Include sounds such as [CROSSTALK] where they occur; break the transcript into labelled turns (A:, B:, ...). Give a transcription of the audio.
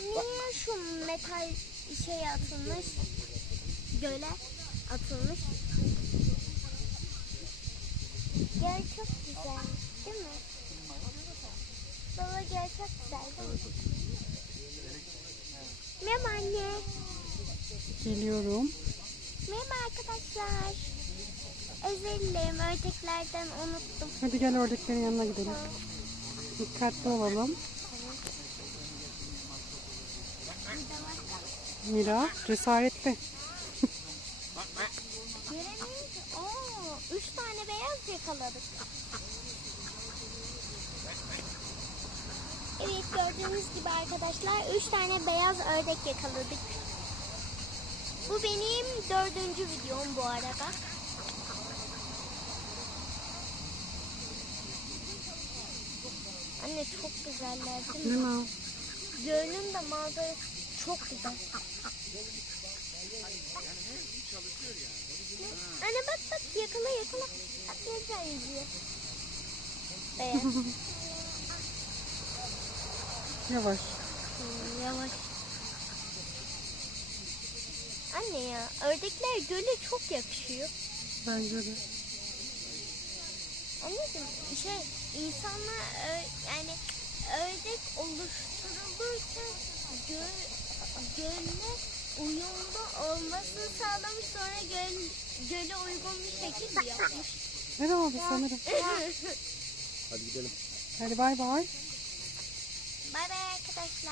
A: Niye şu metal şey atılmış? Göle atılmış. Göl çok güzel değil mi? Baba göl çok güzel değil mi? Merhaba anne.
B: Geliyorum.
A: Merhaba arkadaşlar. Özür dilerim ördeklerden unuttum.
B: Hadi gel ördeklerin yanına gidelim. Dikkatli olalım. Mira cesaretli.
A: Oo, üç tane beyaz yakaladık. Evet gördüğünüz gibi arkadaşlar üç tane beyaz ördek yakaladık. Bu benim dördüncü videom bu arada. Anne çok güzeller değil mi?
B: Lina.
A: Gölün de manzarası çok güzel. Anne bak bak yakala yakala. Bak ne güzel yüzüyor. Beyaz.
B: Yavaş.
A: Hmm, yavaş. Anne ya ördekler göle çok yakışıyor.
B: Bence de.
A: Anneciğim şey insanlar ö- yani ördek oluşturulurken göl, gölle uyumlu olmasını sağlamış sonra göl, göle uygun bir şekilde yapmış.
B: Herhalde sanırım. [LAUGHS]
C: Hadi gidelim.
B: Hadi bay bay.
A: Bay bay arkadaşlar.